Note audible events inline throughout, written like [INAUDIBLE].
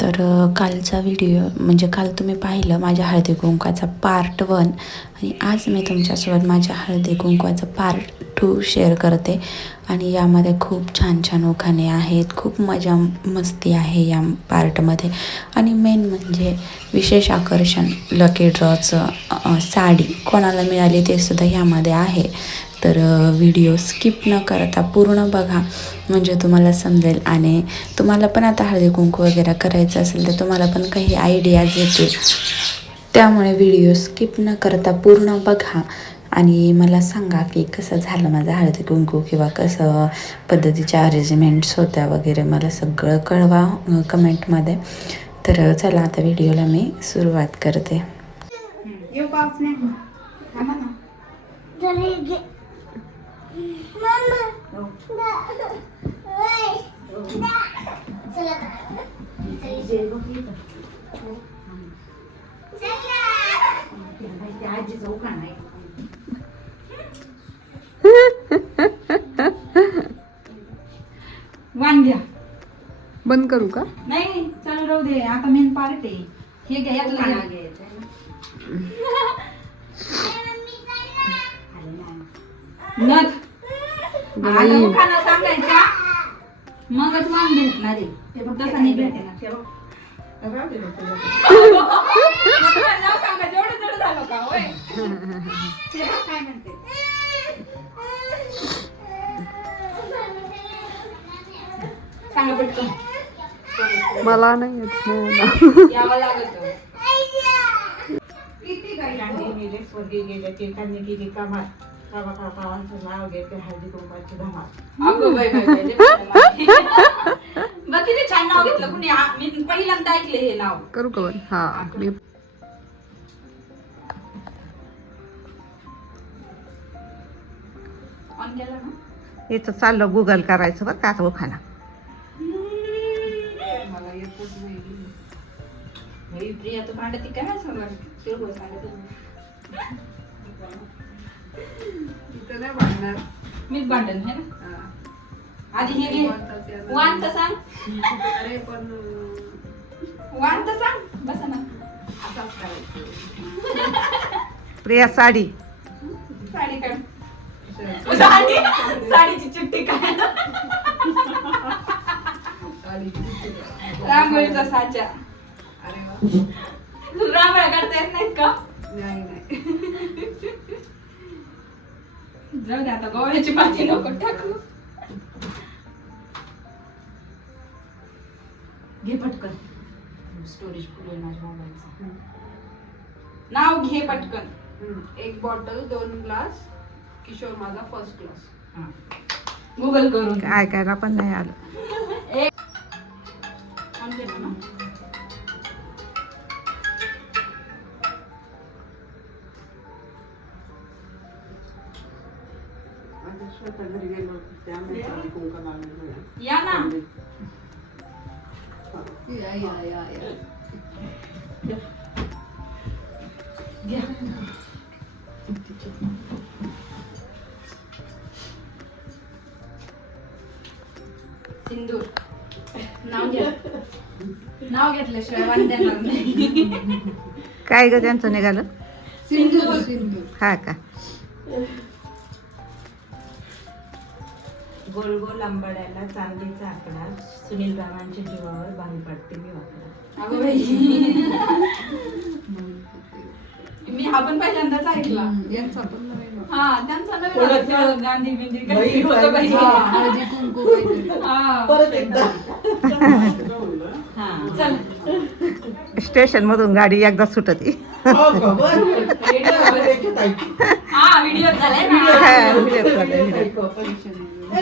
तर कालचा व्हिडिओ म्हणजे काल तुम्ही पाहिलं माझ्या हळदी कुंकवाचा पार्ट वन आणि आज मी तुमच्यासोबत माझ्या हळदी कुंकवाचा पार्ट टू शेअर करते. आणि यामध्ये खूप छान छान उखाणे आहेत. खूप मजा मस्ती आहे या पार्टमध्ये आणि मेन म्हणजे विशेष आकर्षण लकी ड्रॉचं साडी. कोणाला मिळाली ते सुद्धा यामध्ये आहे. तर व्हिडिओ स्किप न करता पूर्ण बघा. म्हणजे तुम्हाला समजेल. आणि तुम्हाला पण आता हळदी कुंकू वगैरे करायचं असेल तर तुम्हाला पण काही आयडियाज येतील. त्यामुळे व्हिडिओ स्किप न करता पूर्ण बघा. आणि मला सांगा की कसं झालं माझं हळदी कुंकू किंवा कसं पद्धतीच्या अरेंजमेंट्स होत्या वगैरे मला सगळं कळवा कमेंटमध्ये तर चला आता व्हिडिओला मी सुरुवात करते. घ्या. बंद करू का? नाही चालू राहू दे. आता मेन पार्ट आहे. हे घ्या यातलं घ्या. नथ. आता उखाणा सांगायचा. मगच मान भेटणार आहे. तसं नाही भेटणार. मग तुम्हाला नाव सांगायचं, एवढं जड झालं का होय ते बघ काय म्हणते सांगा पटकन मला नाही येत नाही. यावं लागत किती काही मेले स्वर्गी गेले केकांनी केली कावांचं नाव घेते हळदी कुंकाची धमाल अगं बाई बाई बाई, लय भारी. बघ किती छान नाव घेतलं कुणी. आ- मी पहिल्यांदा ऐकले हे नाव. करू का बंद हा मी ऑन केलं ना? याचं चाललं गुगल करायचं बरं का आता उखाणा मला येतच नाही. प्रिया तर भांडती काय नाही मीच भांडण है ना? आधी हे घे. वान तर सांग. वान तर सांग. बसा ना. असाच करायचं. प्रिया साडी. साडी काढ. साडी? साडीची चिठ्ठी काय रांगोळीचा साचा. तुला रांगोळ्या काढता येत नाहीत का? जाऊ दे आता गोव्याची माती नको टाकू. घे पटकन. स्टोरेज फुल आहे माझ्या मोबाईलचा. नाव घे पटकन. एक बॉटल दोन ग्लास किशोर माझा फर्स्ट क्लास गुगल करून काय ऐकायला पण नाही आलं. ऑन ना. या ना सिंदूर. नाव घ्या. नाव घेतल्याशिवाय वाण देणार नाही काय ग त्यांचं निघालं? सिंदूर. हा का? गोल गोल आंबाड्याला चांदीचा आकडा सुनील रावांच्या जीवावर बाहेर पडते मी वाकडा. अगं बाई. मी हा पण पहिल्यांदाच ऐकला. यांचा पण नवीन हा त्यांचा नवीन अर्थ गांधी बिंदी काही होतं बाई. हळदी कुंकू काहीतरी. हा. परत एकदा. चल. स्टेशन मधून गाडी एकदा सुटती. हो. हा व्हिडिओ झालाय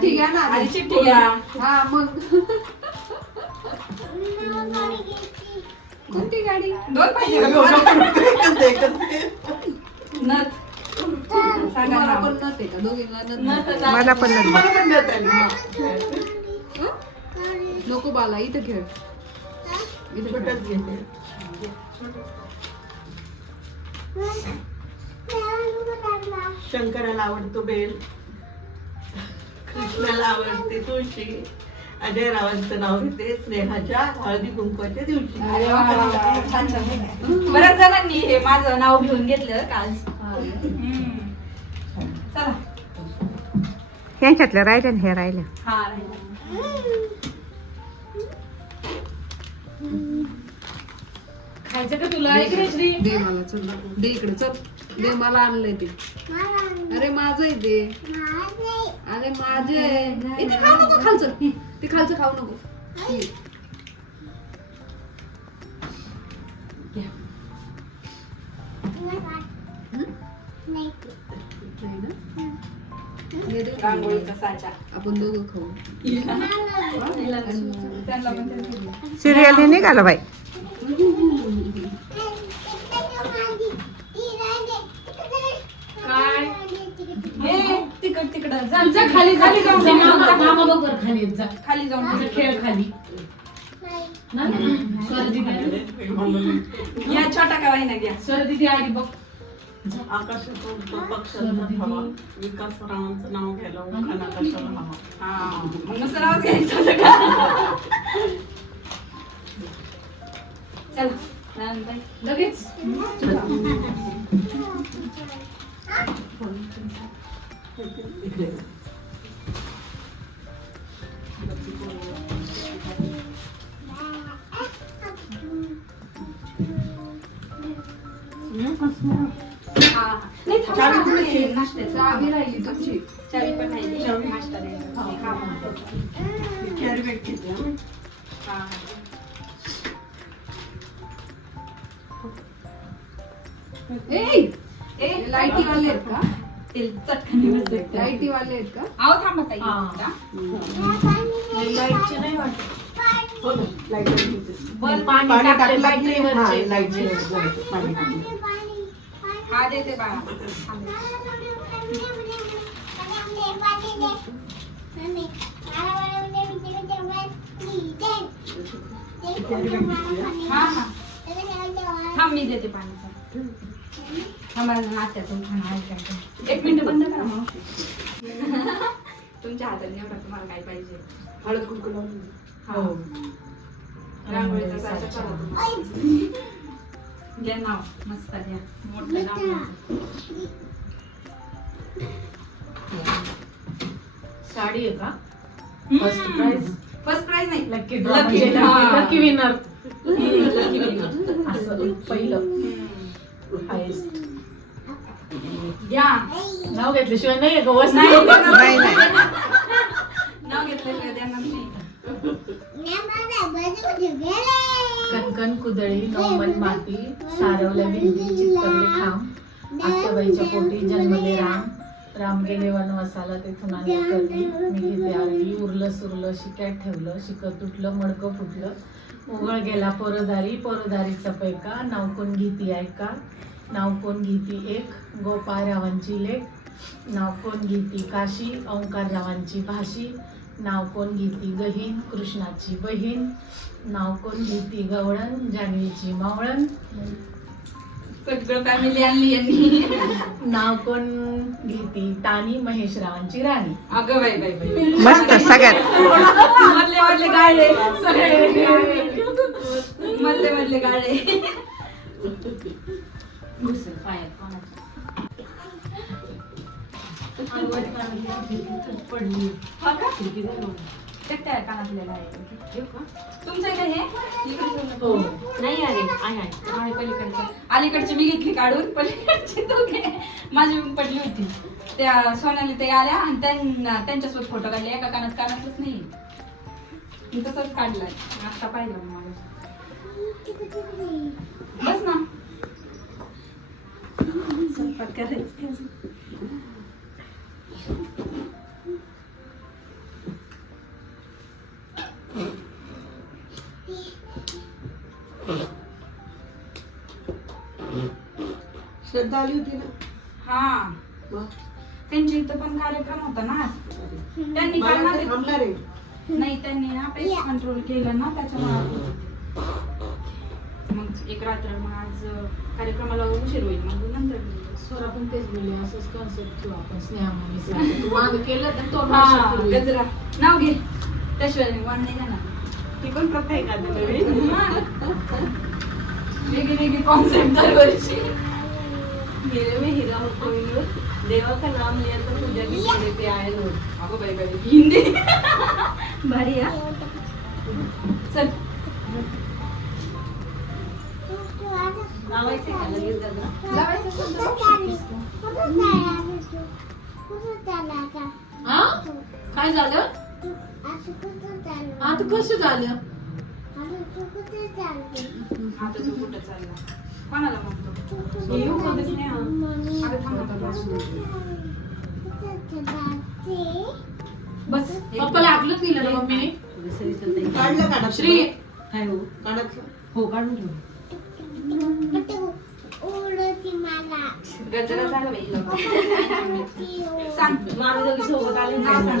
चिठ्ठी घ्या ना आणि चिठ्ठी घ्या हा मग कोणती गाडी दोन पाहिजे का तुम्हाला? एकच एकच नथ सांगा तुम्हाला नाव. पण नत आहे का दोघींना नथ नथ आहे. जा- मला पण नाही. मला पण देता येईल. हं? नको बाला इथं खेळ इथं खेळ. छोटंच घेते शंकराला आवडतो बेल कृष्णाला आवडते तुळशी. अजय रावांचं नाव घेते स्नेहाच्या हळदी कुंकवाच्या दिवशी. बऱ्याच जणांनी हे माझं नाव घेऊन घेतलं का आज हम्म. चला. ह्यांच्यातल्या राहिल्या ना हे राहिल्या हा राहिला. खायचं का तुला एक रेशरी दे मला चल दे इकडे चल. दे मला आणलंय ते. अरे माझं आहे ते अरे माझे आहे. इथे खाऊ नको खालचं. हे, ते खालचं खाऊ नको. हे. हे आपण दोघं खाऊ. [LAUGHS] सिरियल हे निघालं बाई काय हे तिकड तिकडं जा जा खाली खाली जाऊन जा, खेळ. मामा मामा बरोबर खाली जा. खाली जाऊन तुझा खेळ. खेळ खाली. ना स्वर्दी या छोटा का वाहिना घ्या. स्वर्दी आली बघ. हा? मग नुसतं नावच घ्यायचं होतं का? चला. नानबाई. लगेच. नाही. चावी कुठे? हे नाश्त्याचं. चावी राहिली तुमची चावी पण राहिली. नाश्ता द्यायचा. हा, हा. कॅरी बॅग घेतली हं. हा, हा. ए ए, लाईटी वाले आहेत का ते चटकन बसले. लाईटी वाले आहेत का अहो थांबा ताई हा. हा? लाईटची नाही वाटत हो ना, लाइट. बरं, पाणी पाणी टाकलं टाकलं की नाही हा, वरचे. लाइट जळते, पाणी टाकलं. हा देते बाळा थांब. हं. हा हा मी देते पाण्याचा थांबा एक मिनिट बंद करा मावशी. तुमच्या हातात निवडा तुम्हाला काय पाहिजे हळद कुंकू लावून हा रांगोळीचा. घ्या नाव मस्त घ्या मोठं. साडी आहे का? फर्स्ट प्राइज फर्स्ट प्राइज नाही. लकी लकी हा. Lucky winner lucky winner. असं पहिलं. हायेस्ट घ्या. नाव घेतल्याशिवाय नाही नाही. नाही नाही. नाव घेतल्याशिवाय देणार नाही. कणकण कुदळी नवमन माती सारवल्या भिंती चित्तरले खांब आत्याबाईच्या पोटी जन्मले राम राम गेले वनवासाला तेथून आले करली मी घेते आरली उरलं सुरलं शिक्यात ठेवलं शिकत तुटलं मडकं फुटलं. उघळ गेला पोरदारी पोरदारीचा पैका. नाव कोण घेती ऐका. नाव कोण घेती एक. गोपाळरावांची लेख. नाव कोण घेती काशी. ओंकाररावांची भाषी. नाव कोण घेती गहीन? कृष्णाची बहीण. नाव कोण घेती गवळण? जान्हवीची मावळण. सगळं फॅमिली आणली यांनी. नाव कोण घेती? तानी महेशरावांची राणी. अगं बाई बाई बाई. मस्त सगळ्यात. मधले मधले गाळे. सगळे मधले मधले गाळे. पडली हा का? आहे. तुमचं काय हे हो नाही अरे आहे आहे पलीकडचं अलीकडची मी घेतली काढून पलीकडची तू घे माझी पडली होती त्या सोनाली ते आल्या आणि त्यांना त्यांच्यासोबत फोटो काढले एका कानात कानातच नाही मी तसंच काढलाय आता पाहिलं मला बस ना स्वयंपाक करायचं आली होती ना? हा. मग? त्यांच्या इथं पण कार्यक्रम होता ना आज. त्यांनी काल मला माझे- ते थांबणार आहे नाही त्यांनी ना पेस्ट कंट्रोल केलं ना त्याच्यामुळे मग एक रात्र मग आज अं, कार्यक्रमाला उशीर होईल. मग नंतर स्वरा पण तेच बोलले असंच कॉन्सेप्ट ठेवू आपण स्नेहा मम्मी सारखं. तू मागं केलं तर तो हा. गजरा. नाव घे. त्याशिवाय वाण नाही जाणार ती पण प्रथा आहे का वेगळी वेगळी कॉन्सेप्ट दरवर्षी. मेरे में हीरा हो कोई लो देवा का नाम लिया तो पूजा की मेरे पे आए लोग। अगो बाई बाई हिंदी। भारी हा चल लावायचे का लगेच लावायचं तू. हा? काय झालं? आता कसं झालं? आता तू कुठं चालला? कोणाला म्हणतो? येऊ का स्नेहा थांब बस. पप्पाला आकलत गेलं ना मम्मीने. काढलं काढा श्री काय हो? काढत हो काढून गजरा झाला लवकर. सांग. दोघी सोबत आले ना सांग.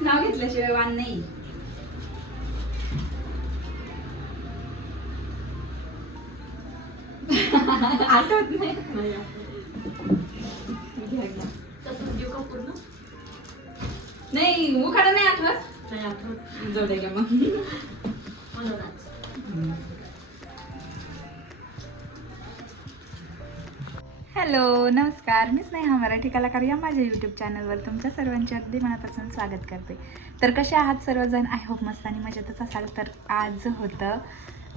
नाव घेतल्याशिवाय वाण नाही. आठवत नाही. नाही उखाडा नाही आठवत. नाही आठवत. जाऊ दे घ्या मग. म्हणूनच हॅलो नमस्कार. मी स्नेहा मराठी कलाकार या माझ्या यूट्यूब चॅनलवर तुमच्या सर्वांचे अगदी मनापासून स्वागत करते. तर कसे आहात सर्वजण? आय होप मस्त आणि मजेतच असाल. तर आज होतं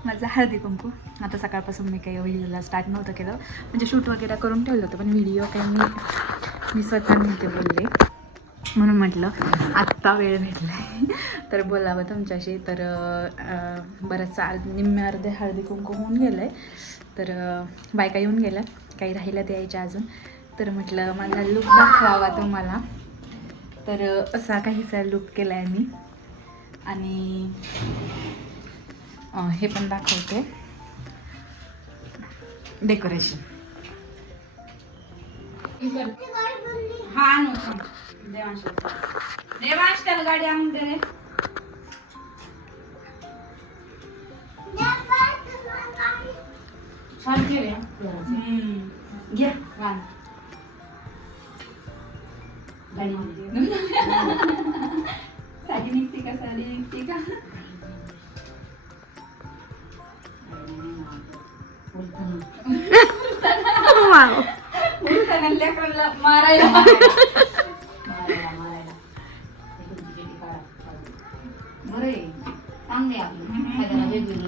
माझं हळदी कुंकू. आता सकाळपासून मी काही व्हिडिओला स्टार्ट नव्हतं केलं. म्हणजे शूट वगैरे करून ठेवलं होतं पण व्हिडिओ काही मी मी स्वतः नव्हते बोलले. म्हणून म्हटलं आत्ता वेळ भेटला आहे तर बोलावं तुमच्याशी. तर बरंचसं अर्ध निम्मे अर्धे हळदी कुंकू होऊन गेलं आहे तर बायका येऊन गेल्या काही राहिलं द्यायच्या अजून. तर म्हटलं माझा लुक दाखवावा तुम्हाला. तर असा काहीसा लुक केला आहे मी. आणि हे पण दाखवते. डेकोरेशन हा देवांश. देवांश त्याला गाडी आणून दे. छान केले हा, जरासे. हम्म. घ्या वाण साडी निघते का साडी निघते का उलटानं लेकरांना मारायला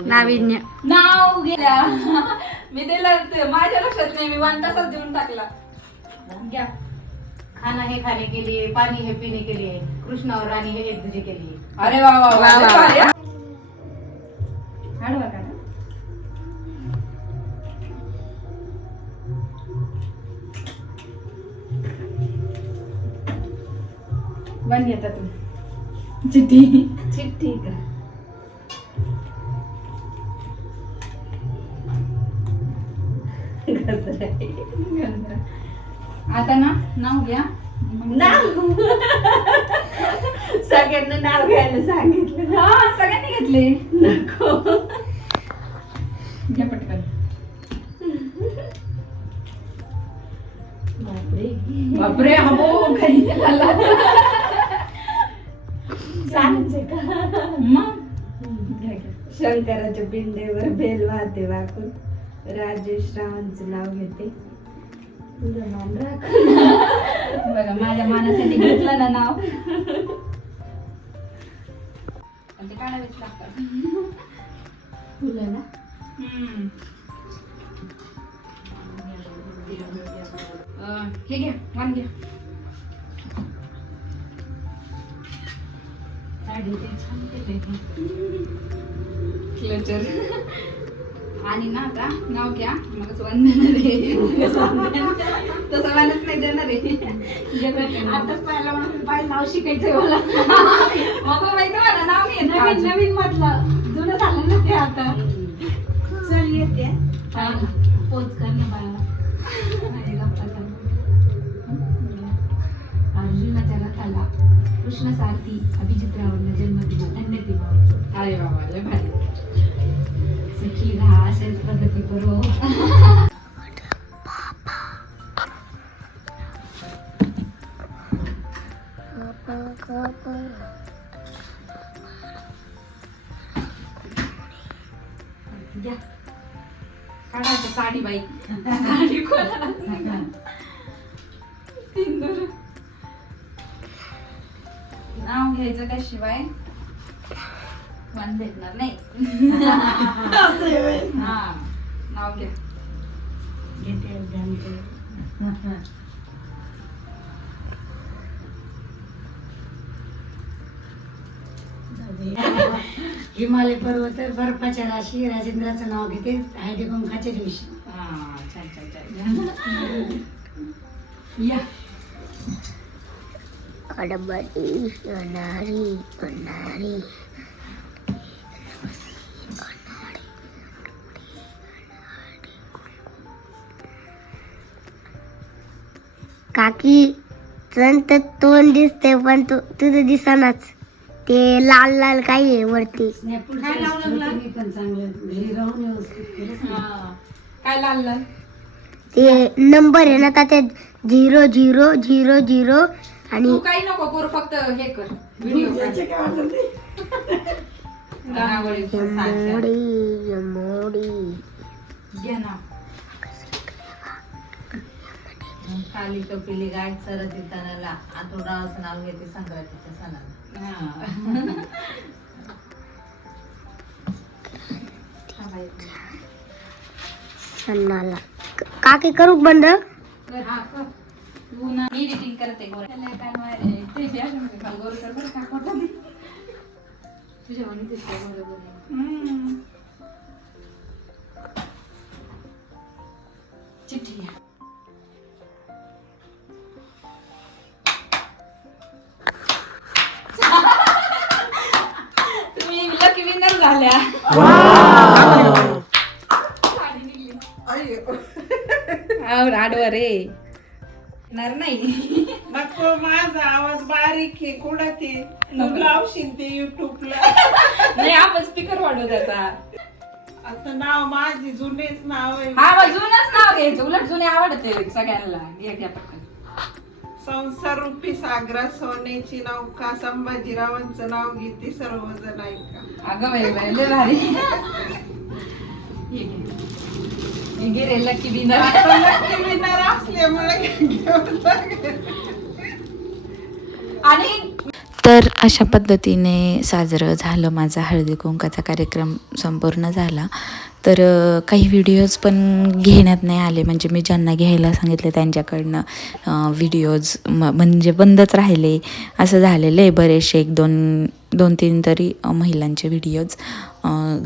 नाविन्य नाव गेल्या मी दिलं माझ्या लक्षात नाही मी वाण तसाच देऊन टाकला. घ्या. खाना है खाने के लिए पानी है पीने के लिए कृष्ण और रानी है एक दूसरे के लिए. अरे वा वा वा वा, वा. वन घेता तू. चिठ्ठी चिठ्ठी का? आता ना नाव घ्या. नाव? सगळ्यांना नाव घ्यायला सांगितलं. हा सगळ्यांनी घेतले. नको. घ्या पटकन. बापरे. बापरे अहो काही झाला सांगायचं का? मग? शंकराच्या पिंडेवर बेल वाहते वाकून. राजेश रावांचं नाव घेते. तुझं नाव राख बघा माझ्या मानासाठी घेतलं ना नाव. ते काढावेच लागतात. तुला ना. अं, हे घ्या वाण घ्या. साडी ते छान केले क्लचर आणि ना आता नाव घ्या. मगच वाण देणार आहे तसं वाणच नाही देणार आहे. घ्या पटकन. आता पहिला म्हणून पाहिजे नाव शिकायचंय मला. मग माहिती मला नाव घेत नवीन नवीन मधलं. जुनं झालं ना ते आता. चल येते. पोच कर ना बाळा अर्जुनाच्या रथाला कृष्ण सारथी अभिजित रावणला जन्म दिला. धन्य बाबा अरे बाबा लय भारी. असेच प्रगती करो. घ्या काढायचं साडी बाई. साडी कोणाला सिंदूर. नाव घ्यायचं त्या शिवाय? वन भेटणार नाही. [LAUGHS] हा. नाव घ्या घेते ध्यानते हिमालय पर्वत बर्फाच्या राशी राजेंद्राचं नाव घेते हळदी कुंकाच्या दिवशी. हा छान छान [LAUGHS] काकी तर तोंड दिसते पण तू तुझं दिसनाच. ते लाल लाल काही आहे वरती? काय. हा. काय लागलं ते नंबर आहे ना का ते झिरो झिरो झिरो झिरो आणि तू काही नको करू फक्त हे कर. व्हिडिओ मोडी मोडी घ्या ना. खाली कपिली गाठ सरत येताना आतुरावचं नाव घेते संक्रांतीच्या सणाला. हा. सन्नाला काकी करू बंद? हा, एडिटिंग करते झाल्या. आवर आडवर रे येणार नाही. नको माझा आवाज बारीक आहे. कुठं ते? तू लावशील ते युट्यूबला नाही आपण स्पीकर वाढवू त्याचा. आता नाव माझी जुनेच नाव आहे. हा मग जुनच नाव घ्यायचं. उलट जुने आवडते सगळ्यांना. घ्या घ्या पटकन. संसार रूपी सागरात सोन्याची नौका संभाजीरावांचं नाव घेते सर्वजण ऐका. अगं बाई बाई लय भारी. हे घे. हे घे रे लकी विनर आता लकी विनर असल्यामुळे घेऊन टाकले. आणि तर अशा पद्धतीने साजरं झालं. माझा हळदी कुंकाचा कार्यक्रम संपूर्ण झाला. तर काही व्हिडिओज पण घेण्यात नाही आले. म्हणजे मी ज्यांना घ्यायला सांगितले त्यांच्याकडनं व्हिडिओज म म्हणजे बंदच राहिले. असं झालेलं आहे बरेचसे एक दोन दोन तीन तरी महिलांचे व्हिडिओज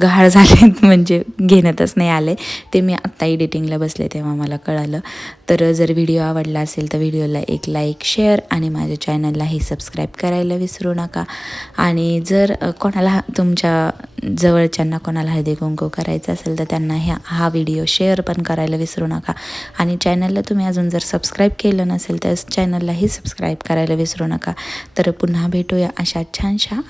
गहाळ झालेत [LAUGHS] म्हणजे घेण्यातच नाही आले. ते मी आत्ता एडिटिंगला बसले तेव्हा मला कळालं. तर जर व्हिडिओ आवडला असेल तर व्हिडिओला एक लाईक शेअर आणि माझ्या चॅनललाही सबस्क्राईब करायला विसरू नका. आणि जर कोणाला तुमच्या जवळच्यांना कोणाला हळदी कुंकू करायचं असेल तर त्यांना ह्या हा व्हिडिओ शेअर पण करायला विसरू नका. आणि चॅनलला तुम्ही अजून जर सबस्क्राईब केलं नसेल तर चॅनललाही सबस्क्राईब करायला विसरू नका. तर पुन्हा भेटूया अशा छानशा